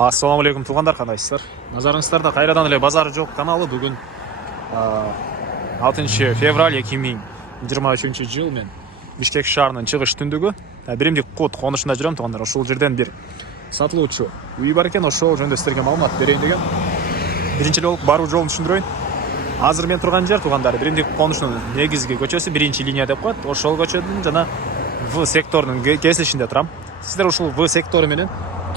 Ассаламу алейкум туғандар, қандайсыздар? Назарыңыздарда қайрадан эле базары жоқ каналы. Бүгін 6 февраль 2023 жыл мен Бишкек шаарынын чыгыш түндүгү. Биримдик кут конушунда жүрөм туғандар. Ошол жерден бир сатылуучу үй бар экен, ошол жөнүндө сиздерге маалымат берейин деген. Биринчи болуп баруу жолун түшүндүрөйүн. Азыр мен турган жер туғандар биримдик конушунун негизги көчөсү, биринчи линия деп коет. Ошол көчөдүн жана В секторунун кесилишинде турам. Сиздер ушул В сектору менен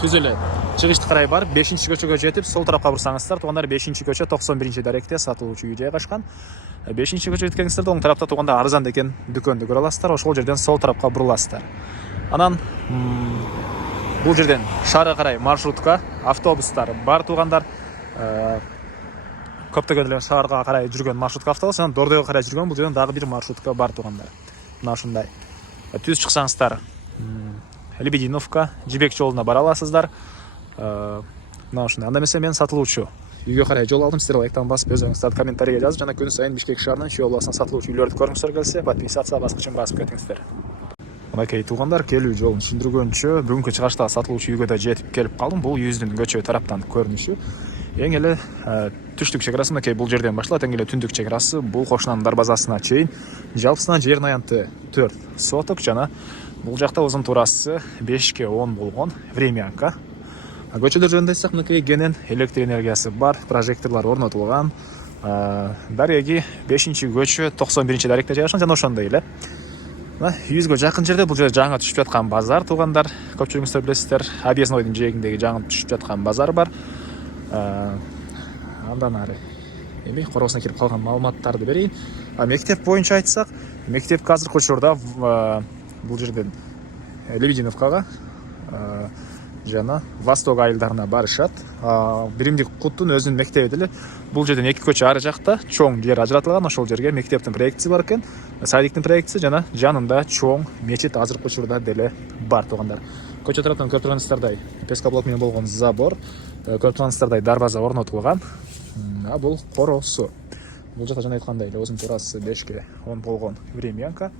түз эле чыгышты карай барып 5-көчөгө жетип, сол тарапка бурсаңыздар туғандар 5-көчө 91-даректе сатылуучу үй жайгашкан. 5-көчө жеткениңиздерде оң тарапта туғанда арзан деген дүкөндү көрө аласыздар. Ошол жерден сол тарапка буруласыздар. Анан бул жерден шаарга карай маршрутка, автобустар бар туғандар. Көптөгөн эле шаарга карай жүргөн маршрутка автобус, анан Дордойго карай жүргөн бул жерден дагы бир маршрутка бар туғандар. Мына ушундай. Түз чыксаңыздар Лебединовка, Жибек жолуна бара аласыздар. Мына ушундай. Анда эмесе мен сатылуучу үйгө карай жол алдым. Сиздер лайктан басып, өзүңүздөрдү комментарийге жазып, жана күн сайын Бишкек шаарынын Чүй областынан сатылуучу үйлөрдү көргүңүздөр келсе, подписация баскычын басып кетиңиздер. Мынакей туугандар, келүү жолун түшүндүргөнчө бүгүнкү чыгышта сатылуучу үйгө да жетип келип калдым. Бул үйүбүздүн көчө тараптан көрүнүшү. Эң эле түштүк чек-арасы мынакей бул жерден башталат. Эң эле түндүк чек-арасы бул кошунанын дарбазасына чейин. Жалпысынан жердин аянты 4 соток жана бул жакта узун туурасы 5-10 болгон времянка. Көчөлөр жөнүндө айтсак, мынакей кенен электр энергиясы бар, прожекторлор орнотулган. Дареги 5-көчө 91-даректе жайгашкан жана ошондой эле. Үйүбүзгө жакын жерде бул жерде жаңы түшүп жаткан базар туғандар. Көпчүлүгүңүздөр билесиздер, Объезднойдун жээгиндеги жаңы түшүп жаткан базар бар. Андан ары эми короосуна кирип калган маалыматтарды берейин. Мектеп боюнча айтсак, мектепке азыркы учурда бул жерден Лебединовкага жана Восток айылдарына барышат. Биримдик куттун өзүнүн мектеби деле бул жерден 2 көчө ары жакта чоң жер ажыратылган. Ошол жерге мектептин проектиси бар экен, садиктин проектиси жана жанында чоң мечит азыркы учурда деле бар туғандар. Көчө тараптан көрүп турганыңыздардай пескоблок менен болгон забор, көрүп турганыңыздардай дарбаза орнотулган. Бул короосу. Бул жакта жана айткандай эле узун туурасы 5-10 болгон времянка.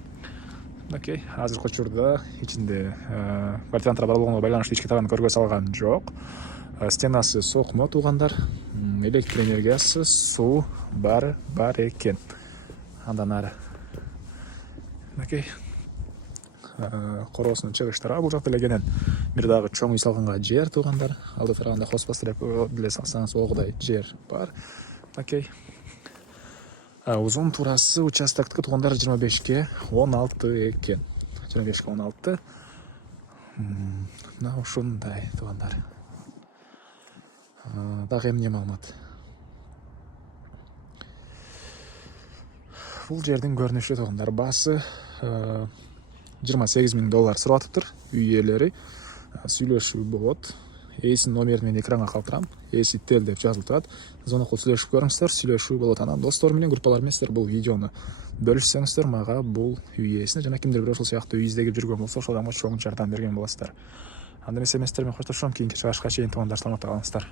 Окей, азыркы учурда ичинде квартирантар бар болгонго байланыштуу ички тарабын көргө салган жок. Стенасы сокмо туғандар. Электр энергиясы, суу бар экен. Андан ары. Окей. Короосунун чыгыштары бул жакта эле кенен бир дагы чоң үй салганга жер туғандар. Алды тарабында хоспас деп биле салсаңыз огудай жер бар. Окей. Узун туурасы участоктук туғандар 25-16 экен. 25-16. Мына ушундай туғандар. Дагы эмне маалымат? Бул жердин көрүнүшү туғандар, баасы $28,000 сурап атыптыр. Үй ээлери сүйлөшүү болот. Эсинин номерин мен экранга калтырам. Эси тел деп жазылып турат. Звонок кылып сүйлөшүп көрүңүздөр, сүйлөшүү болот. Анан достор менен, группалар менен сиздер бул видеону бөлүшсөңүздөр, мага бул үй ээсине жана кимдир бир ошол сыяктуу үй издегип жүргөн болсо, ошол адамга чоң жардам берген боласыздар. Анда эмесе мен сиздер менен коштошом. Кийинки чыгышка чейин туғандар, саламатта калыңыздар.